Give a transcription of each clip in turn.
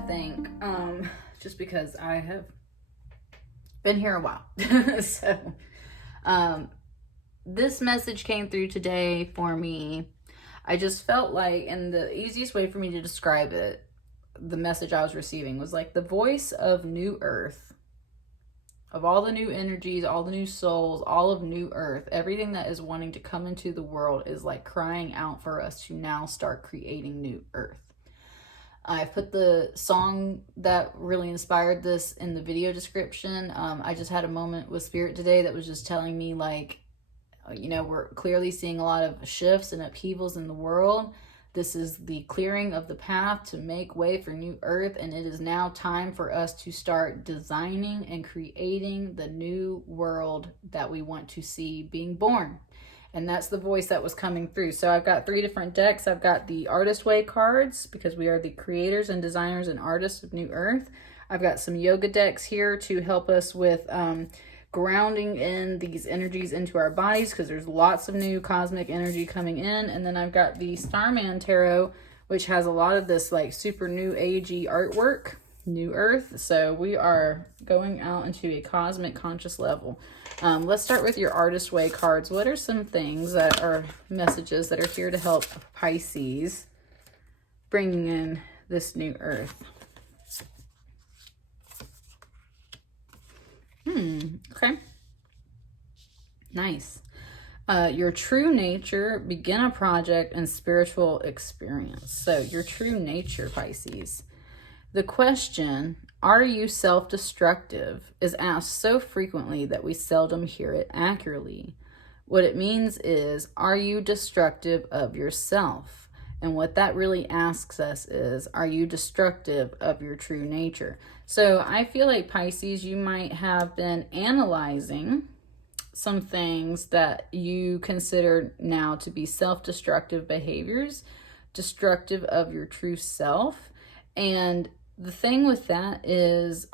think, just because I have been here a while. So, this message came through today for me. I just felt like, and the easiest way for me to describe it, the message I was receiving was like the voice of New Earth, of all the new energies, all the new souls, all of New Earth, everything that is wanting to come into the world is like crying out for us to now start creating New Earth. I've put the song that really inspired this in the video description. I just had a moment with Spirit today that was just telling me, like, you know, we're clearly seeing a lot of shifts and upheavals in the world. This is the clearing of the path to make way for New Earth, and it is now time for us to start designing and creating the new world that we want to see being born. And that's the voice that was coming through. So I've got 3 different decks. I've got the Artist Way cards, because we are the creators and designers and artists of New Earth. I've got some yoga decks here to help us with grounding in these energies into our bodies, because there's lots of new cosmic energy coming in. And then I've got the Starman Tarot, which has a lot of this like super new agey artwork, New Earth. So we are going out into a cosmic conscious level. Let's start with your Artist Way cards. What are some things that are messages that are here to help Pisces bringing in this New Earth? Okay. Nice. Your true nature, begin a project, and spiritual experience. So your true nature, Pisces. The question, are you self-destructive, is asked so frequently that we seldom hear it accurately. What it means is, are you destructive of yourself? And what that really asks us is, are you destructive of your true nature? So I feel like, Pisces, you might have been analyzing some things that you consider now to be self-destructive behaviors, destructive of your true self. And the thing with that is,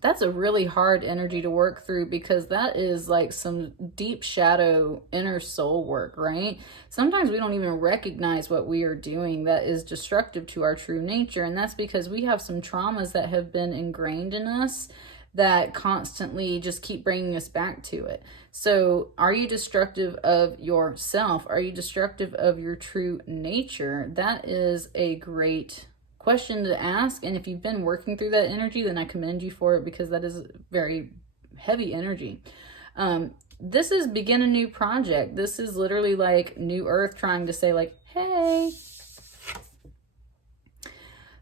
that's a really hard energy to work through, because that is like some deep shadow inner soul work, right? Sometimes we don't even recognize what we are doing that is destructive to our true nature. And that's because we have some traumas that have been ingrained in us that constantly just keep bringing us back to it. So are you destructive of yourself? Are you destructive of your true nature? That is a great question to ask. And if you've been working through that energy, then I commend you for it, because that is very heavy energy. This is begin a new project. This is literally like New Earth trying to say, like, hey.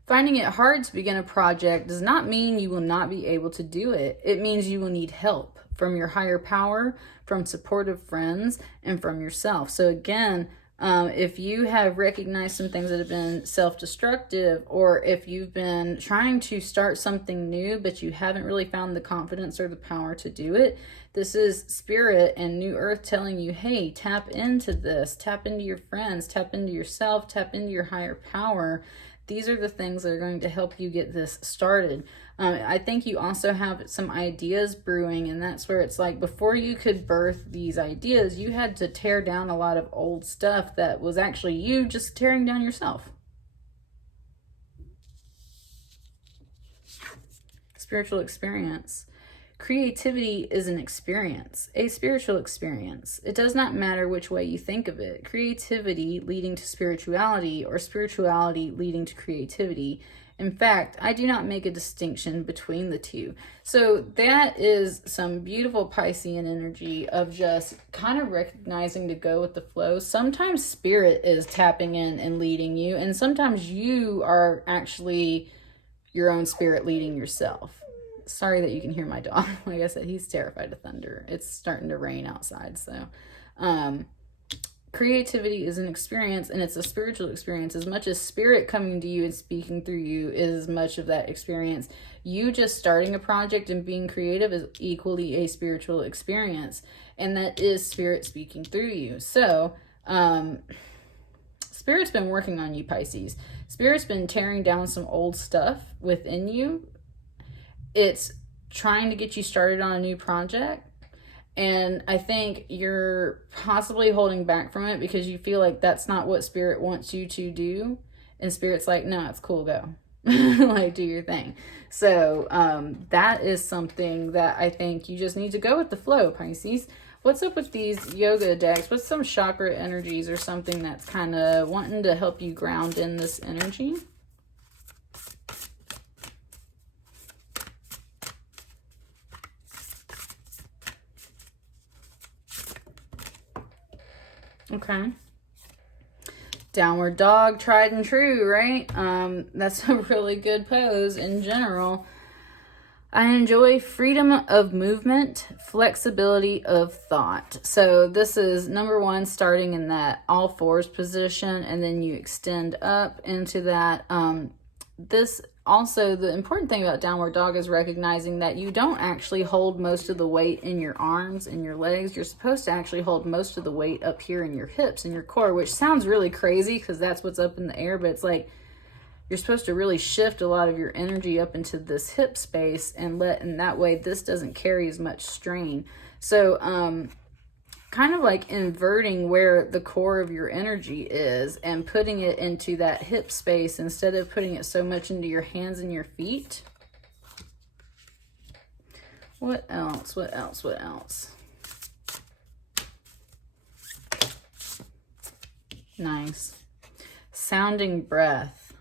Finding it hard to begin a project does not mean you will not be able to do it. It means you will need help from your higher power, from supportive friends, and from yourself. So again, if you have recognized some things that have been self-destructive, or if you've been trying to start something new, but you haven't really found the confidence or the power to do it, this is Spirit and New Earth telling you, hey, tap into this, tap into your friends, tap into yourself, tap into your higher power. These are the things that are going to help you get this started. I think you also have some ideas brewing, and that's where it's like, before you could birth these ideas, you had to tear down a lot of old stuff that was actually you just tearing down yourself. Spiritual experience. Creativity is an experience, a spiritual experience. It does not matter which way you think of it. Creativity leading to spirituality, or spirituality leading to creativity. In fact, I do not make a distinction between the two. So that is some beautiful Piscean energy of just kind of recognizing to go with the flow. Sometimes Spirit is tapping in and leading you, and sometimes you are actually your own spirit leading yourself. Sorry that you can hear my dog. Like I said, he's terrified of thunder. It's starting to rain outside. So creativity is an experience, and it's a spiritual experience. As much as Spirit coming to you and speaking through you is much of that experience, you just starting a project and being creative is equally a spiritual experience, and that is Spirit speaking through you. So Spirit's been working on you, Pisces. Spirit's been tearing down some old stuff within you. It's trying to get you started on a new project. And I think you're possibly holding back from it because you feel like that's not what Spirit wants you to do. And Spirit's like, no, it's cool, go. Like, do your thing. So that is something that I think you just need to go with the flow, Pisces. What's up with these yoga decks? What's some chakra energies or something that's kind of wanting to help you ground in this energy? Okay. Downward dog, tried and true, right? That's a really good pose in general. I enjoy freedom of movement, flexibility of thought. So this is number one, starting in that all fours position, and then you extend up into that. This also, the important thing about downward dog is recognizing that you don't actually hold most of the weight in your arms and your legs. You're supposed to actually hold most of the weight up here in your hips and your core, which sounds really crazy because that's what's up in the air, but it's like you're supposed to really shift a lot of your energy up into this hip space and that way this doesn't carry as much strain. So kind of like inverting where the core of your energy is and putting it into that hip space instead of putting it so much into your hands and your feet. What else? What else? What else? Nice. Sounding breath.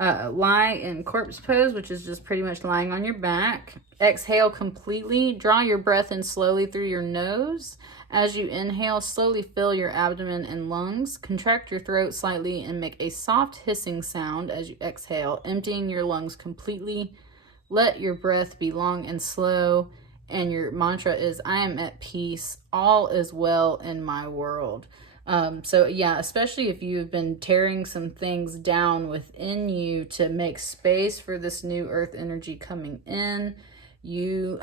Lie in corpse pose, which is just pretty much lying on your back. Exhale completely. Draw your breath in slowly through your nose. As you inhale, slowly fill your abdomen and lungs. Contract your throat slightly and make a soft hissing sound as you exhale, emptying your lungs completely. Let your breath be long and slow. And your mantra is, I am at peace. All is well in my world. So yeah, especially if you've been tearing some things down within you to make space for this new earth energy coming in, you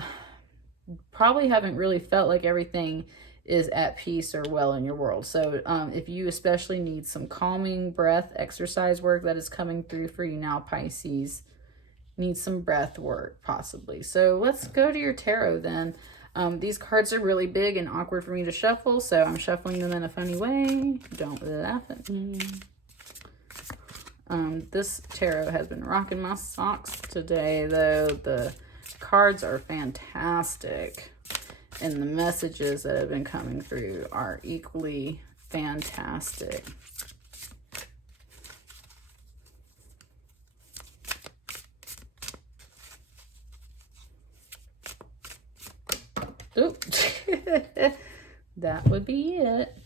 probably haven't really felt like everything is at peace or well in your world. So if you especially need some calming breath exercise work that is coming through for you now, Pisces, need some breath work possibly. So let's go to your tarot then. These cards are really big and awkward for me to shuffle, so I'm shuffling them in a funny way. Don't laugh at me. This tarot has been rocking my socks today, though. The cards are fantastic, and the messages that have been coming through are equally fantastic. Oop. That would be it.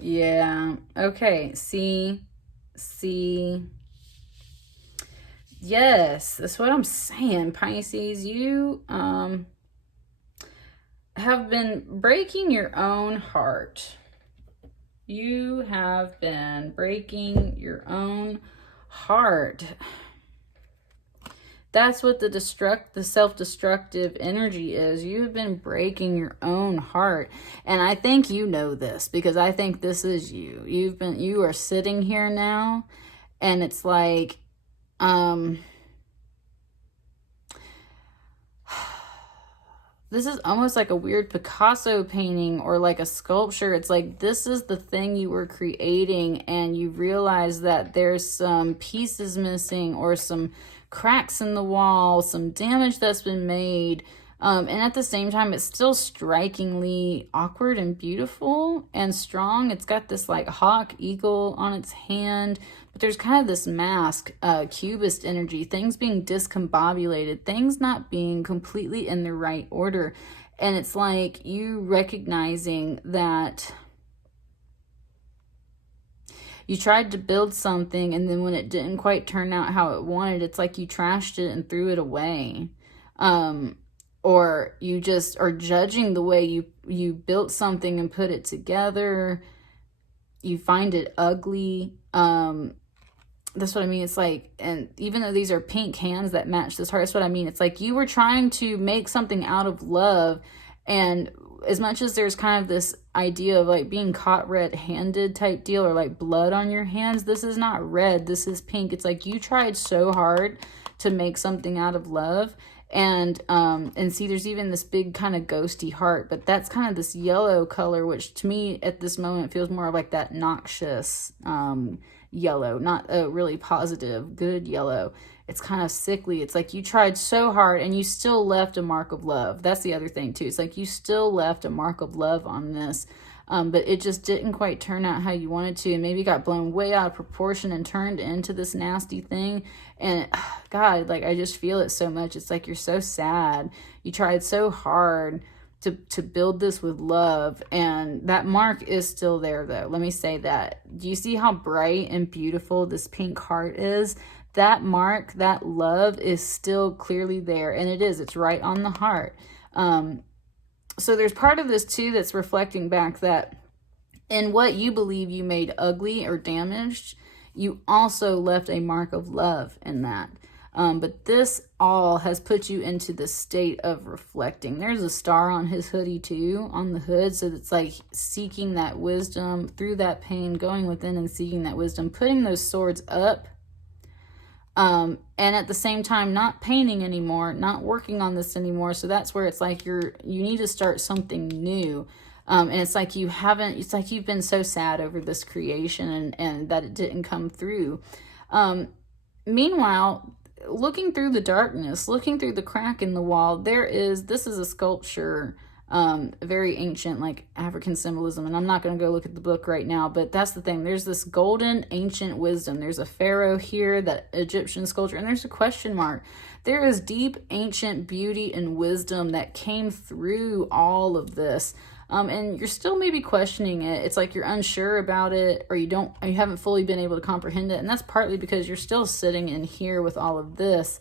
Yeah. Okay. See. Yes, that's what I'm saying, Pisces. You have been breaking your own heart. You have been breaking your own heart. That's what the self-destructive energy is. You've been breaking your own heart. And I think you know this because I think this is you. You are sitting here now and it's like, this is almost like a weird Picasso painting or like a sculpture. It's like, this is the thing you were creating and you realize that there's some pieces missing or some cracks in the wall, some damage that's been made. And at the same time, it's still strikingly awkward and beautiful and strong. It's got this like hawk eagle on its hand, but there's kind of this mask, cubist energy, things being discombobulated, things not being completely in the right order. And it's like you recognizing that you tried to build something and then when it didn't quite turn out how it wanted, it's like you trashed it and threw it away. Or you just are judging the way you built something and put it together. You find it ugly. That's what I mean. It's like, and even though these are pink hands that match this heart, that's what I mean. It's like you were trying to make something out of love, and as much as there's kind of this idea of like being caught red-handed type deal or like blood on your hands, this is not red, this is pink. It's like you tried so hard to make something out of love And see, there's even this big kind of ghosty heart, but that's kind of this yellow color, which to me at this moment feels more like that noxious yellow, not a really positive, good yellow. It's kind of sickly. It's like you tried so hard and you still left a mark of love. That's the other thing too. It's like you still left a mark of love on this. But it just didn't quite turn out how you wanted to, and maybe got blown way out of proportion and turned into this nasty thing. And God, like, I just feel it so much. It's like you're so sad. You tried so hard to build this with love, and that mark is still there, though. Let me say that. Do you see how bright and beautiful this pink heart is? That mark, that love is still clearly there, and it's right on the heart. So there's part of this too that's reflecting back that in what you believe you made ugly or damaged, you also left a mark of love in that. But this all has put you into the state of reflecting. There's a star on his hoodie too, on the hood. So it's like seeking that wisdom through that pain, going within and seeking that wisdom, putting those swords up. And at the same time, not painting anymore, not working on this anymore. So that's where it's like you need to start something new. And it's like it's like you've been so sad over this creation and that it didn't come through. Meanwhile, looking through the darkness, looking through the crack in the wall, this is a sculpture, very ancient, like African symbolism. And I'm not going to go look at the book right now, but that's the thing. There's this golden ancient wisdom. There's a pharaoh here, that Egyptian sculpture, and there's a question mark. There is deep ancient beauty and wisdom that came through all of this. And you're still maybe questioning it. It's like you're unsure about it, or you haven't fully been able to comprehend it. And that's partly because you're still sitting in here with all of this.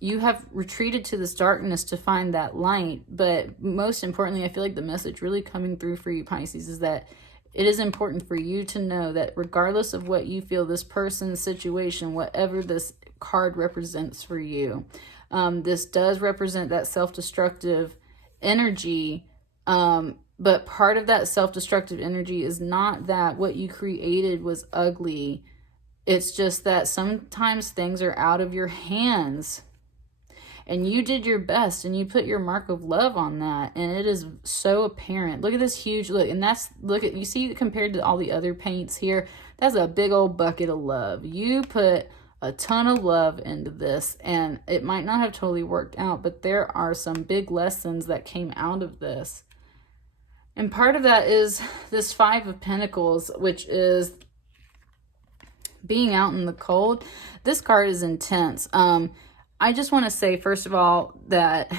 You have retreated to this darkness to find that light. But most importantly, I feel like the message really coming through for you, Pisces, is that it is important for you to know that regardless of what you feel, this person's situation, whatever this card represents for you, this does represent that self-destructive energy. But part of that self-destructive energy is not that what you created was ugly. It's just that sometimes things are out of your hands. And you did your best and you put your mark of love on that. And it is so apparent. Look at this huge look. And you see, compared to all the other paints here, that's a big old bucket of love. You put a ton of love into this, and it might not have totally worked out, but there are some big lessons that came out of this. And part of that is this Five of Pentacles, which is being out in the cold. This card is intense. I just want to say, first of all, that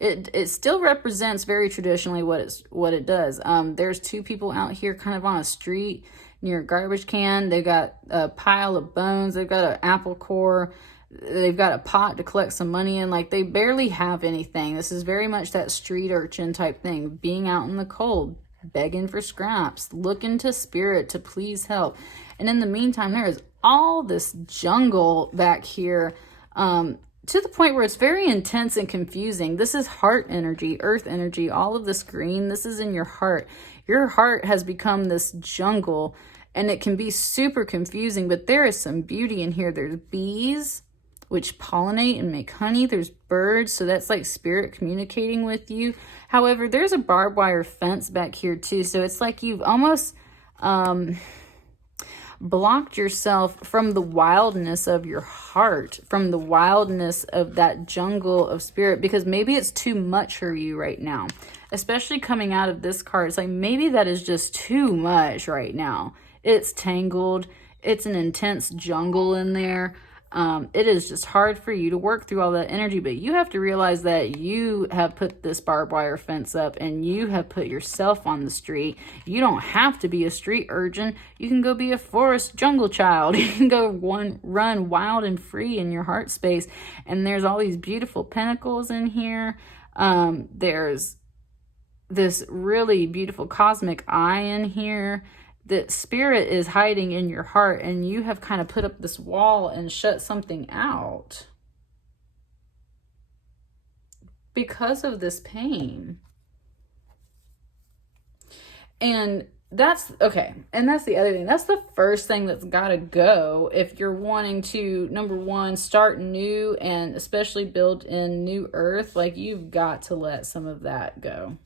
it still represents very traditionally what it does. There's two people out here kind of on a street near a garbage can. They've got a pile of bones. They've got an apple core. They've got a pot to collect some money in. Like, they barely have anything. This is very much that street urchin type thing. Being out in the cold, begging for scraps, looking to spirit to please help. And in the meantime, there is all this jungle back here, to the point where it's very intense and confusing. This is heart energy, earth energy, all of this green. This is in your heart. Your heart has become this jungle, and it can be super confusing, but there is some beauty in here. There's bees, which pollinate and make honey. There's birds, so that's like spirit communicating with you. However, there's a barbed wire fence back here too, so it's like you've almost blocked yourself from the wildness of your heart, from the wildness of that jungle of spirit, because maybe it's too much for you right now. Especially coming out of this card, it's like maybe that is just too much right now. It's tangled. It's an intense jungle in there. It is just hard for you to work through all that energy, but you have to realize that you have put this barbed wire fence up and you have put yourself on the street. You don't have to be a street urchin. You can go be a forest jungle child. You can go run wild and free in your heart space. And there's all these beautiful pentacles in here. There's this really beautiful cosmic eye in here. The spirit is hiding in your heart, and you have kind of put up this wall and shut something out because of this pain. And that's okay. And that's the other thing. That's the first thing that's got to go if you're wanting to, number one, start new and especially build in new earth. Like, you've got to let some of that go.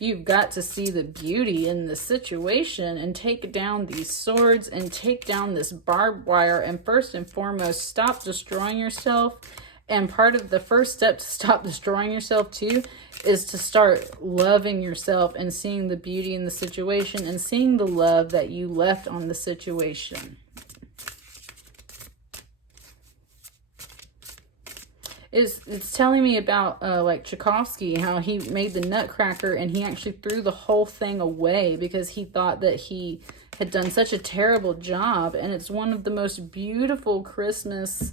You've got to see the beauty in the situation and take down these swords and take down this barbed wire. And first and foremost, stop destroying yourself. And part of the first step to stop destroying yourself too is to start loving yourself and seeing the beauty in the situation and seeing the love that you left on the situation. It's telling me about like Tchaikovsky, how he made the Nutcracker and he actually threw the whole thing away because he thought that he had done such a terrible job. And it's one of the most beautiful Christmas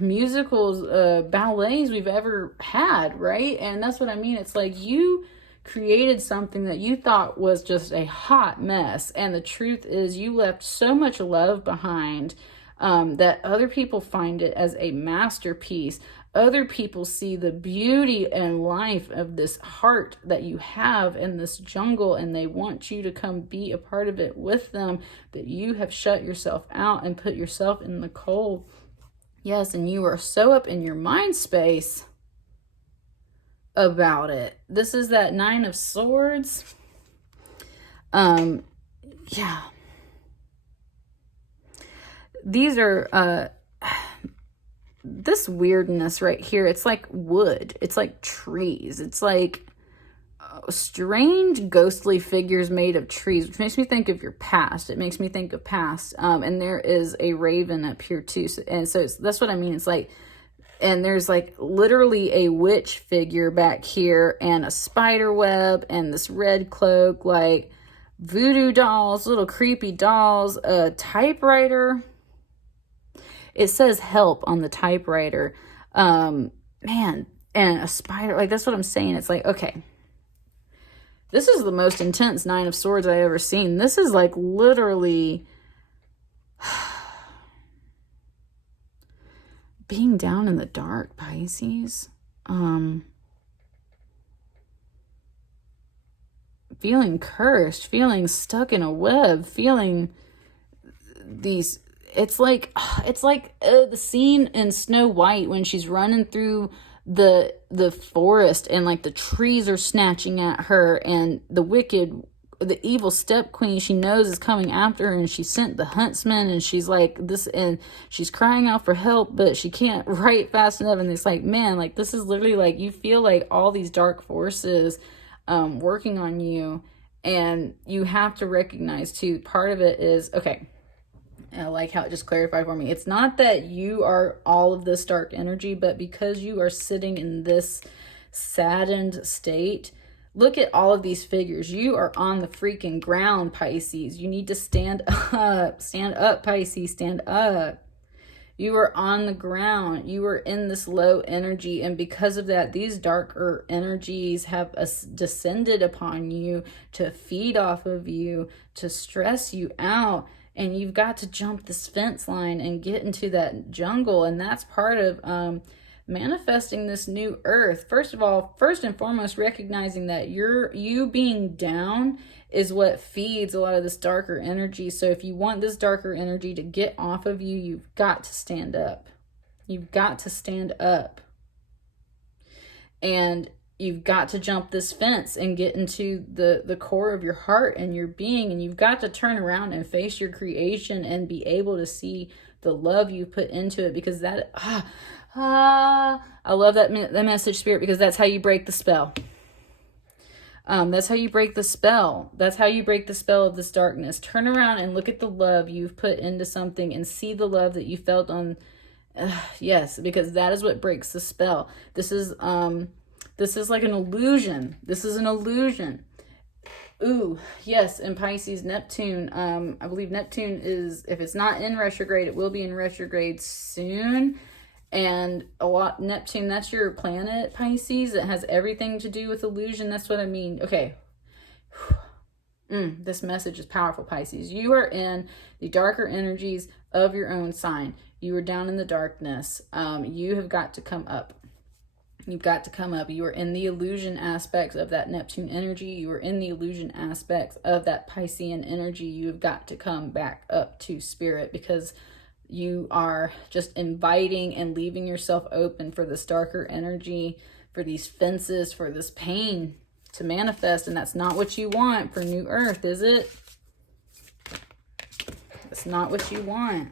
musicals, ballets we've ever had, right? And that's what I mean. It's like you created something that you thought was just a hot mess, and the truth is you left so much love behind that other people find it as a masterpiece. Other people see the beauty and life of this heart that you have in this jungle, and they want you to come be a part of it with them, but you have shut yourself out and put yourself in the cold. Yes, and you are so up in your mind space about it. This is that Nine of Swords. Yeah. These are, this weirdness right here, it's like wood. It's like trees. It's like strange ghostly figures made of trees, which makes me think of your past. It makes me think of past. And there is a raven up here too. And so that's what I mean. It's like, and there's like literally a witch figure back here and a spider web and this red cloak, like voodoo dolls, little creepy dolls, a typewriter. It says help on the typewriter. Man, and a spider, like that's what I'm saying. It's like, okay, this is the most intense Nine of Swords I've ever seen. This is like literally being down in the dark, Pisces. Feeling cursed, feeling stuck in a web, feeling these, it's like the scene in Snow White when she's running through the forest and like the trees are snatching at her, and the evil step queen she knows is coming after her, and she sent the huntsman, and she's like this, and she's crying out for help, but she can't write fast enough. And it's like, man, like this is literally like you feel like all these dark forces working on you, and you have to recognize too, part of it is, okay, I like how it just clarified for me. It's not that you are all of this dark energy, but because you are sitting in this saddened state, look at all of these figures. You are on the freaking ground, Pisces. You need to stand up. Stand up, Pisces. Stand up. You are on the ground. You are in this low energy. And because of that, these darker energies have descended upon you to feed off of you, to stress you out. And you've got to jump this fence line and get into that jungle. And that's part of manifesting this new earth. First of all, first and foremost, recognizing that you being down is what feeds a lot of this darker energy. So if you want this darker energy to get off of you, you've got to stand up. You've got to stand up. And you've got to jump this fence and get into the core of your heart and your being. And you've got to turn around and face your creation and be able to see the love you put into it. Because that, I love that message, Spirit, because that's how you break the spell. That's how you break the spell. That's how you break the spell of this darkness. Turn around and look at the love you've put into something and see the love that you felt on. Yes, because that is what breaks the spell. This is like an illusion. This is an illusion. Ooh, yes, and Pisces, Neptune. I believe Neptune is, if it's not in retrograde, it will be in retrograde soon. And Neptune, that's your planet, Pisces. It has everything to do with illusion. That's what I mean. Okay. This message is powerful, Pisces. You are in the darker energies of your own sign. You are down in the darkness. You have got to come up. You've got to come up. You are in the illusion aspects of that Neptune energy. You are in the illusion aspects of that Piscean energy. You've got to come back up to spirit, because you are just inviting and leaving yourself open for this darker energy, for these fences, for this pain to manifest. And that's not what you want for New Earth, is it? That's not what you want.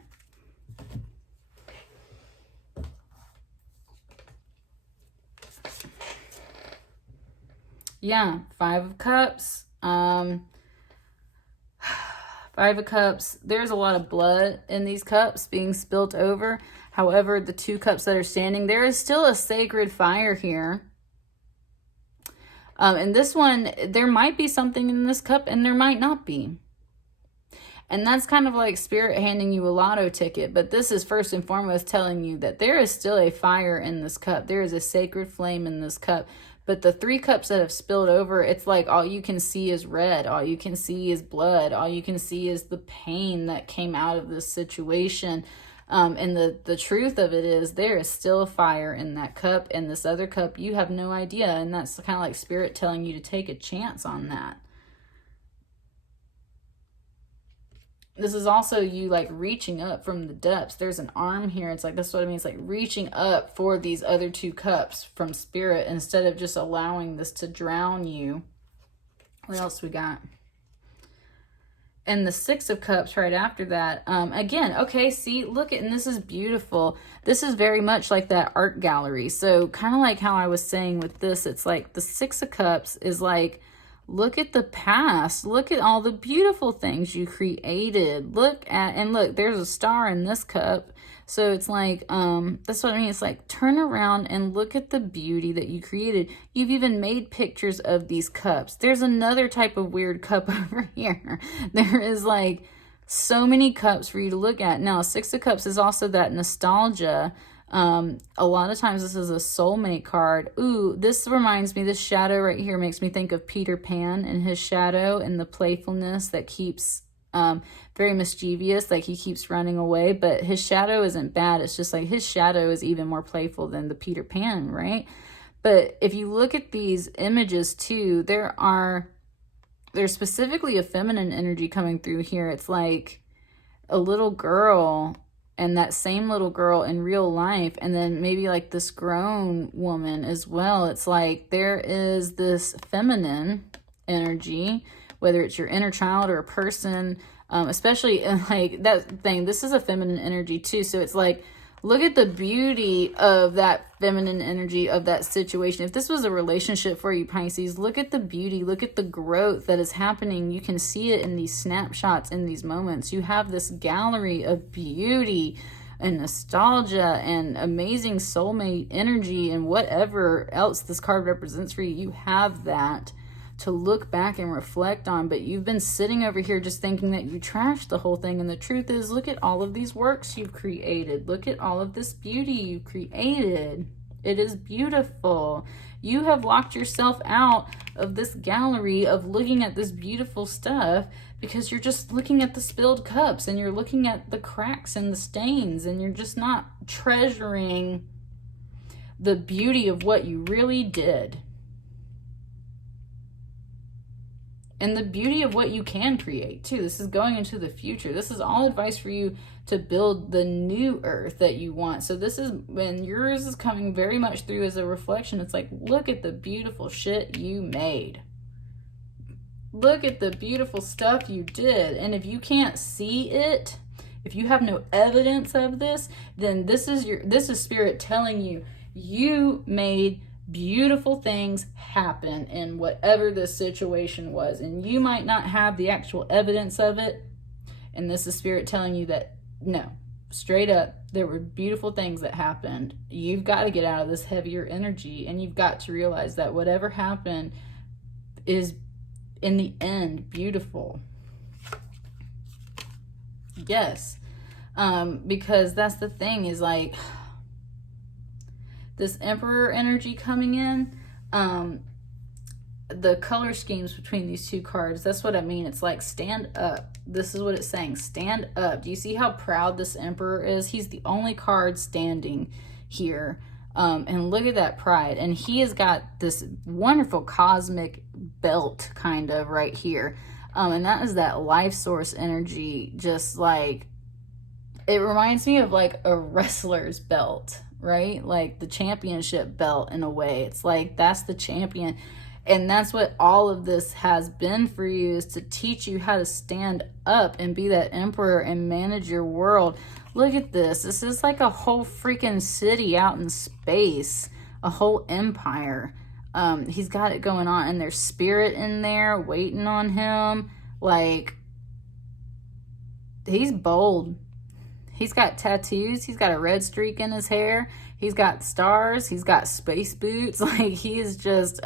Yeah, Five of Cups. Five of Cups. There's a lot of blood in these cups being spilt over. However, the two cups that are standing, there is still a sacred fire here. And this one, there might be something in this cup and there might not be. And that's kind of like Spirit handing you a lotto ticket. But this is first and foremost telling you that there is still a fire in this cup. There is a sacred flame in this cup. But the three cups that have spilled over, it's like all you can see is red. All you can see is blood. All you can see is the pain that came out of this situation. And the truth of it is there is still a fire in that cup. And this other cup, you have no idea. And that's kind of like Spirit telling you to take a chance on that. This is also you like reaching up from the depths. There's an arm here. It's like, that's what I mean. It's like reaching up for these other two cups from Spirit instead of just allowing this to drown you. What else we got? And the Six of Cups right after that. Again, okay, see, look at, and this is beautiful. This is very much like that art gallery. So kind of like how I was saying with this, it's like the Six of Cups is like, look at the past. Look at all the beautiful things you created. Look at, and look, there's a star in this cup. So it's like, that's what I mean. It's like, turn around and look at the beauty that you created. You've even made pictures of these cups. There's another type of weird cup over here. There is like so many cups for you to look at. Now, Six of Cups is also that nostalgia. A lot of times this is a soulmate card. Ooh, this reminds me, this shadow right here makes me think of Peter Pan and his shadow and the playfulness that keeps very mischievous, like he keeps running away, but his shadow isn't bad. It's just like his shadow is even more playful than the Peter Pan, right? But if you look at these images too, there's specifically a feminine energy coming through here. It's like a little girl and that same little girl in real life, and then maybe like this grown woman as well. It's like there is this feminine energy, whether it's your inner child or a person, especially like that thing. This is a feminine energy too. So it's like, look at the beauty of that feminine energy of that situation. If this was a relationship for you, Pisces, look at the beauty, look at the growth that is happening. You can see it in these snapshots, in these moments. You have this gallery of beauty and nostalgia and amazing soulmate energy and whatever else this card represents for you. You have that to look back and reflect on, but you've been sitting over here just thinking that you trashed the whole thing. And the truth is, look at all of these works you've created. Look at all of this beauty you created. It is beautiful. You have locked yourself out of this gallery of looking at this beautiful stuff because you're just looking at the spilled cups and you're looking at the cracks and the stains, and you're just not treasuring the beauty of what you really did. And the beauty of what you can create too. This is going into the future. This is all advice for you to build the new earth that you want. So this is when yours is coming very much through as a reflection. It's like, look at the beautiful shit you made. Look at the beautiful stuff you did. And if you can't see it, if you have no evidence of this, then this is Spirit telling you, you made beautiful things happen in whatever this situation was, and you might not have the actual evidence of it, and this is Spirit telling you that no, straight up, there were beautiful things that happened. You've got to get out of this heavier energy, and you've got to realize that whatever happened is in the end beautiful. Yes, because that's the thing, is like this Emperor energy coming in, the color schemes between these two cards, that's what I mean. It's like, stand up. This is what it's saying. Stand up. Do you see how proud this Emperor is? He's the only card standing here. And look at that pride. And he has got this wonderful cosmic belt kind of right here. And that is that life source energy. Just like, it reminds me of like a wrestler's belt, right? Like the championship belt in a way. It's like, that's the champion. And that's what all of this has been for you, is to teach you how to stand up and be that emperor and manage your world. Look at this. This is like a whole freaking city out in space, a whole empire. He's got it going on, and there's spirit in there waiting on him. Like, he's bold. He's got tattoos. He's got a red streak in his hair. He's got stars. He's got space boots. Like, he is just,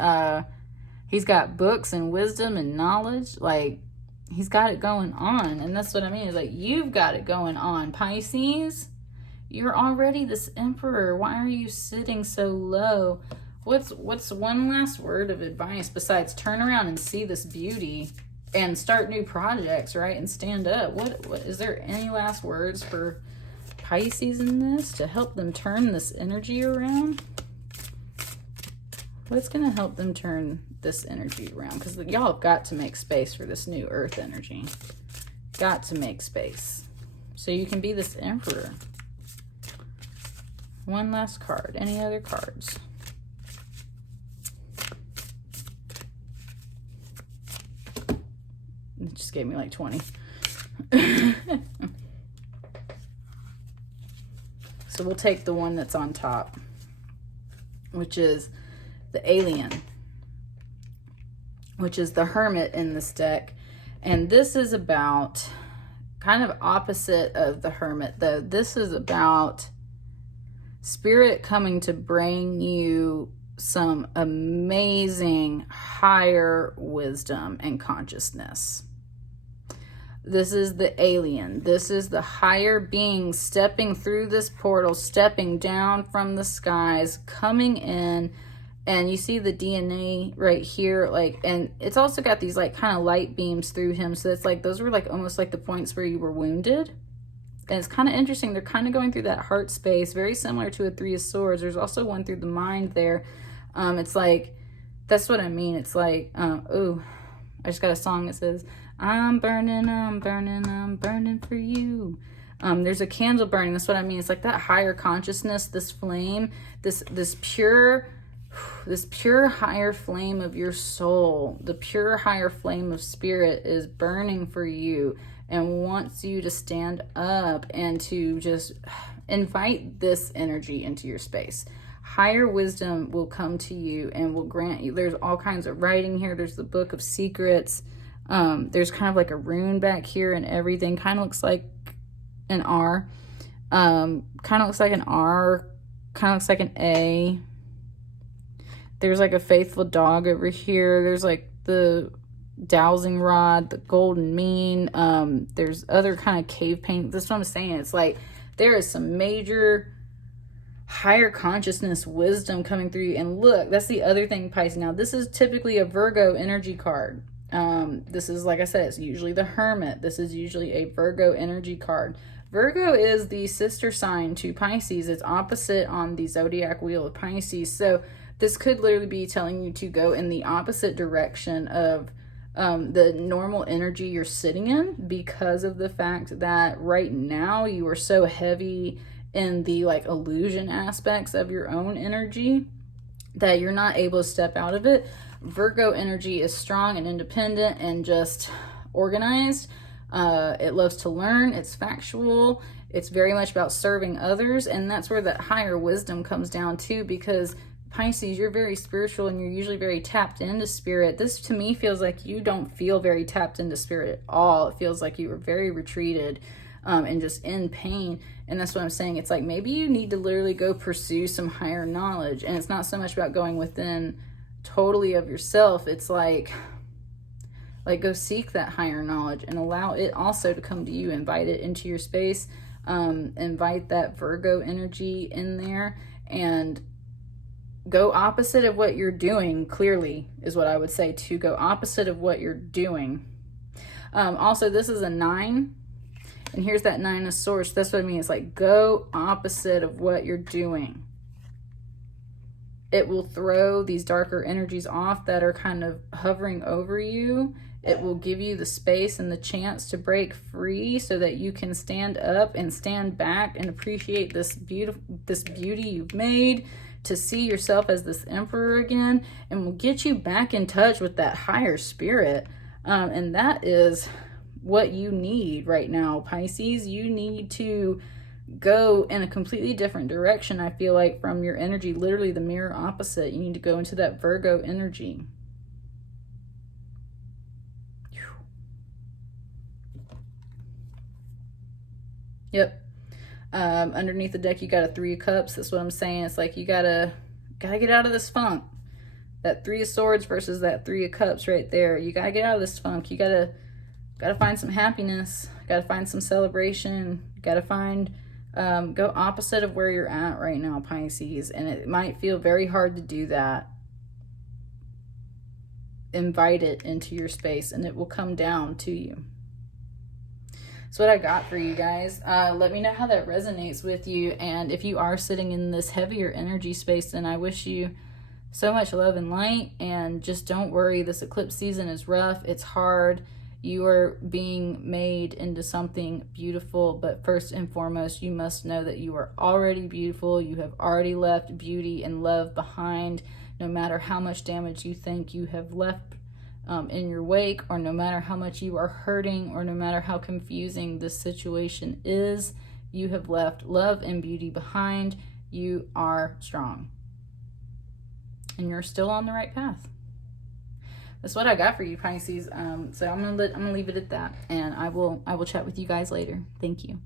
he's got books and wisdom and knowledge. Like, he's got it going on. And that's what I mean. Is like, you've got it going on, Pisces. You're already this emperor. Why are you sitting so low? What's one last word of advice besides turn around and see this beauty and start new projects, right? And stand up. What is there any last words for Pisces in this to help them turn this energy around? What's going to help them turn this energy around? Because y'all have got to make space for this new earth energy. Got to make space. So you can be this emperor. One last card. Any other cards? It just gave me like 20. So we'll take the one that's on top, which is the alien, which is the hermit in this deck. And this is about kind of opposite of the hermit, though. This is about spirit coming to bring you some amazing higher wisdom and consciousness. This is the alien. This is the higher being stepping through this portal, stepping down from the skies, coming in. And you see the DNA right here, like, and it's also got these like kind of light beams through him. So it's like, those were like almost like the points where you were wounded. And it's kind of interesting. They're kind of going through that heart space, very similar to a Three of Swords. There's also one through the mind there. It's like, that's what I mean. It's like, oh, I just got a song that says, I'm burning for you. There's a candle burning. That's what I mean. It's like that higher consciousness, this flame, this pure higher flame of your soul, the pure higher flame of spirit is burning for you and wants you to stand up and to just invite this energy into your space. Higher wisdom will come to you and will grant you. There's all kinds of writing here. There's the Book of Secrets. There's kind of like a rune back here and everything. Kind of looks like an R. Kind of looks like an R. Kind of looks like an A. There's like a faithful dog over here. There's like the dowsing rod, the golden mean. There's other kind of cave paint. That's what I'm saying. It's like there is some major higher consciousness wisdom coming through you. And look, that's the other thing, Pisces. Now, this is typically a Virgo energy card. This is, like I said, it's usually the Hermit. This is usually a Virgo energy card. Virgo is the sister sign to Pisces. It's opposite on the zodiac wheel of Pisces. So this could literally be telling you to go in the opposite direction of the normal energy you're sitting in, because of the fact that right now you are so heavy in the like illusion aspects of your own energy that you're not able to step out of it. Virgo energy is strong and independent and just organized. It loves to learn. It's factual. It's very much about serving others. And that's where that higher wisdom comes down to, because Pisces, you're very spiritual and you're usually very tapped into spirit. This to me feels like you don't feel very tapped into spirit at all. It feels like you were very retreated and just in pain. And that's what I'm saying. It's like maybe you need to literally go pursue some higher knowledge. And it's not so much about going within totally of yourself. It's like go seek that higher knowledge and allow it also to come to you. Invite it into your space. Invite that Virgo energy in there and go opposite of what you're doing, clearly, is what I would say, to go opposite of what you're doing. Also, this is a 9, and here's that 9 of Swords. That's what I mean. It's like, go opposite of what you're doing. It will throw these darker energies off that are kind of hovering over you. It will give you the space and the chance to break free so that you can stand up and stand back and appreciate this beauty you've made, to see yourself as this emperor again, and will get you back in touch with that higher spirit. And that is what you need right now, Pisces. You need to go in a completely different direction, I feel like, from your energy, literally the mirror opposite. You need to go into that Virgo energy. Yep. Underneath the deck, you got a 3 of Cups. That's what I'm saying. It's like you gotta get out of this funk. That 3 of Swords versus that 3 of Cups right there. You gotta get out of this funk. You gotta find some happiness. Gotta find some celebration. Gotta find, go opposite of where you're at right now, Pisces. And it might feel very hard to do that. Invite it into your space and it will come down to you. That's what I got for you guys. Let me know how that resonates with you. And if you are sitting in this heavier energy space, then I wish you so much love and light. And just don't worry. This eclipse season is rough. It's hard. You are being made into something beautiful. But first and foremost, you must know that you are already beautiful. You have already left beauty and love behind. No matter how much damage you think you have left in your wake, or no matter how much you are hurting, or no matter how confusing this situation is, you have left love and beauty behind. You are strong. And you're still on the right path. That's what I got for you, Pisces. So I'm gonna leave it at that, and I will chat with you guys later. Thank you.